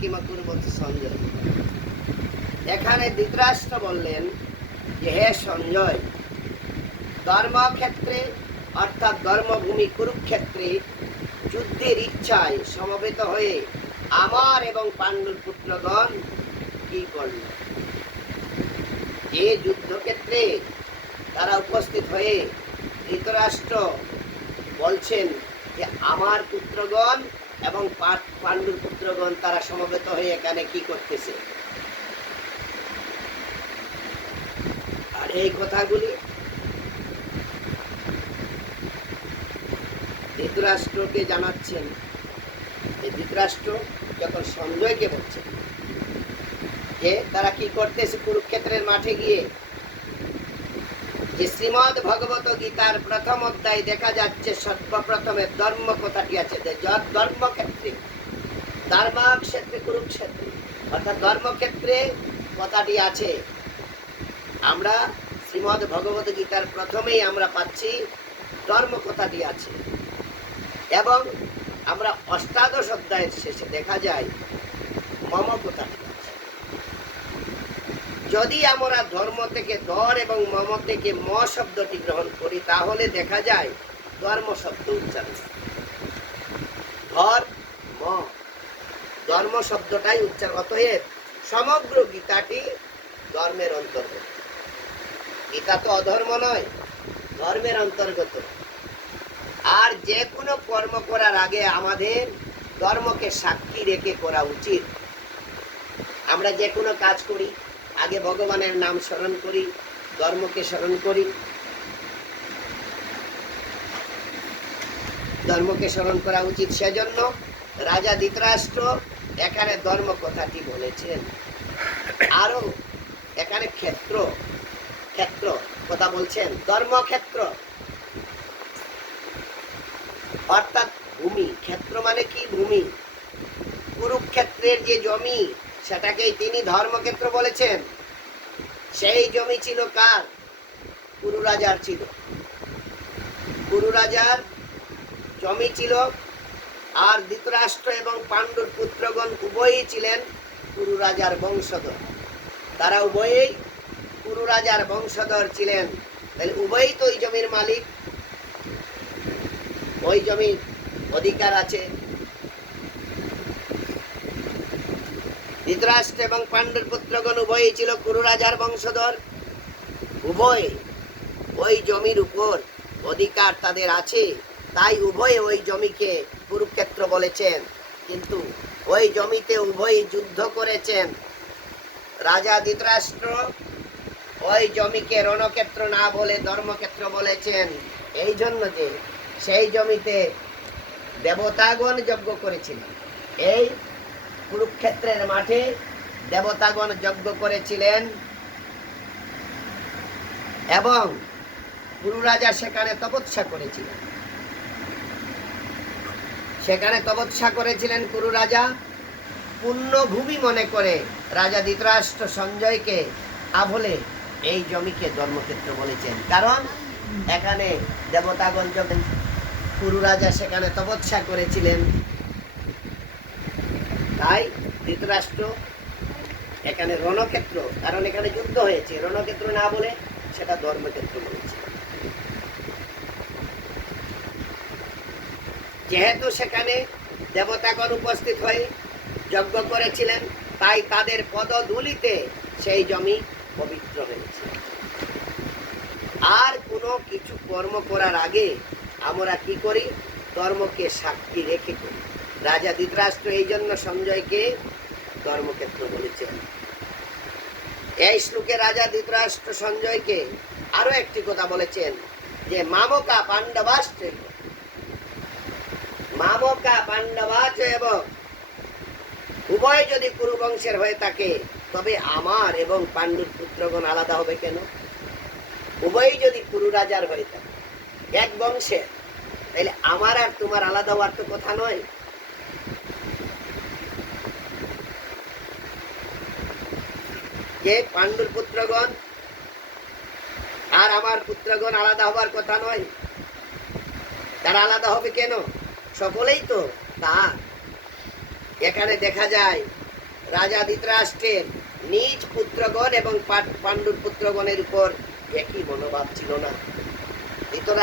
কিমকুর্বত সঞ্জয়? এখানে ধৃতরাষ্ট্র বললেন যে, হে সঞ্জয়, ধর্মক্ষেত্রে, অর্থাৎ ধর্মভূমি কুরুক্ষেত্রে যুদ্ধের ইচ্ছায় সমবেত হয়ে আমার এবং পাণ্ডুর পুত্রগণ কি করল যে যুদ্ধক্ষেত্রে তারা উপস্থিত হয়ে ধৃতরাষ্ট্র বলছেন যে, আমার পুত্রগণ এবং পাণ্ডুর পুত্রগণ তারা সমবেত হয়ে এখানে কি করতেছে? আর এই কথাগুলি ধৃতরাষ্ট্রকে জানাচ্ছেন। যে ধৃতরাষ্ট্র যখন সঞ্জয়কে বলছেন যে তারা কি করতেছে কুরুক্ষেত্রের মাঠে গিয়ে? যে শ্রীমদ ভগবত গীতার প্রথম অধ্যায় দেখা যাচ্ছে, সর্বপ্রথমে ধর্ম কথাটি আছে, যে য- ধর্মক্ষেত্রে কুরুক্ষেত্রে, অর্থাৎ ধর্মক্ষেত্রে কথাটি আছে। আমরা শ্রীমদ ভগবত গীতার প্রথমেই আমরা পাচ্ছি ধর্ম কথাটি আছে। এবং আমরা অষ্টাদশ অধ্যায়ের শেষে দেখা যায় মম কথাটি আছে। যদি আমরা ধর্ম থেকে ধর এবং মম থেকে ম শব্দটি গ্রহণ করি, তাহলে দেখা যায় ধর্ম শব্দ উচ্চারণ। ধর, ম ধর্ম শব্দটাই উচ্চারণ অতএব সমগ্র গীতাটি ধর্মের অন্তর্গত। গীতা তো অধর্ম নয়, ধর্মের অন্তর্গত। আর যে কোনো কর্ম করার আগে আমাদের ধর্মকে সাক্ষী রেখে করা উচিত। আমরা যে কোনো কাজ করি, আগে ভগবানের নাম স্মরণ করি, ধর্মকে স্মরণ করি। ধর্মকে স্মরণ করা উচিত সেজন্য রাজা ধৃতরাষ্ট্র এখানে ধর্ম কথাটি বলেছেন। আরও এখানে ক্ষেত্র ক্ষেত্র কথা বলছেন। ধর্মক্ষেত্র। অর্থাৎ ভূমি। ক্ষেত্র মানে কি? ভূমি। কুরুক্ষেত্রের যে জমি, সেটাকেই তিনি ধর্মক্ষেত্র বলেছেন। সেই জমি ছিল কার? কুরু রাজার ছিল। কুরু রাজার জমি ছিল আর ধৃতরাষ্ট্র এবং পাণ্ডুর পুত্রগণ উভয়ই ছিলেন কুরু রাজার বংশধর। তারা উভয়েই কুরু রাজার বংশধর ছিলেন। তাহলে উভয়ই তো ওই জমির মালিক। ওই জমির অধিকার আছে। ধৃতরাষ্ট্র এবং পাণ্ডুর পুত্রগণ উভয়ই ছিল কুরু রাজার বংশধর। উভয় ওই জমির উপর অধিকার তাদের আছে। তাই উভয়ে ওই জমিকে কুরুক্ষেত্র বলেছেন। কিন্তু ওই জমিতে উভয়ই যুদ্ধ করেছেন। রাজা ধৃতরাষ্ট্র ওই জমিকে রণক্ষেত্র না বলে ধর্মক্ষেত্র বলেছেন। এই জন্য যে সেই জমিতে দেবতাগণ যজ্ঞ করেছিলেন। এই কুরুক্ষেত্রের মাঠে দেবতাগণ যজ্ঞ করেছিলেন এবং গুরু রাজা সেখানে তপস্যা করেছিলেন। সেখানে তপস্যা করেছিলেন কুরু রাজা। পুণ্যভূমি মনে করে রাজা ধৃতরাষ্ট্র সঞ্জয়কে আভলে এই জমিকে ধর্মক্ষেত্র বলেছেন। কারণ এখানে দেবতাগণ যখন কুরু রাজা সেখানে তপস্যা করেছিলেন, তাই ধৃতরাষ্ট্র এখানে রণক্ষেত্র, কারণ এখানে যুদ্ধ হয়েছে। রণক্ষেত্র না বলে সেটা ধর্মক্ষেত্র বলেছে। যেহেতু সেখানে দেবতাগণ উপস্থিত হয়ে যজ্ঞ করেছিলেন, তাই তাদের পদধূলিতে সেই জমি পবিত্র হয়েছে। আর কোনো কিছু কর্ম করার আগে আমরা কি করি? ধর্মকে সাক্ষী রেখে করি। রাজা ধৃতরাষ্ট্র এই জন্য সঞ্জয়কে ধর্মক্ষেত্র বলেছেন। এই শ্লোকে রাজা ধৃতরাষ্ট্র সঞ্জয়কে আরও একটি কথা বলেছেন যে, মামকা পাণ্ডবাস্ত্র মামকা পাণ্ডবাচ এবং উভয় যদি কুরু বংশের হয়ে থাকে, তবে আমার এবং পাণ্ডুর পুত্রগণ আলাদা হবে কেন? উভয়ই যদি কুরু রাজার হয়ে থাকে, এক বংশের তাহলে আমার আর তোমার আলাদা হওয়ার তো কথা নয়। যে পাণ্ডুর পুত্রগণ। আর আমার পুত্রগণ আলাদা হবার কথা নয়। তারা আলাদা হবে কেন? সকলেই তো তার এখানে দেখা যায়, রাজা ধৃতরাষ্ট্রের নিজ পুত্রগণ এবং পাণ্ডুর পুত্রগণের উপর একই মনোভাব ছিল না। ধৃতরাষ্ট্র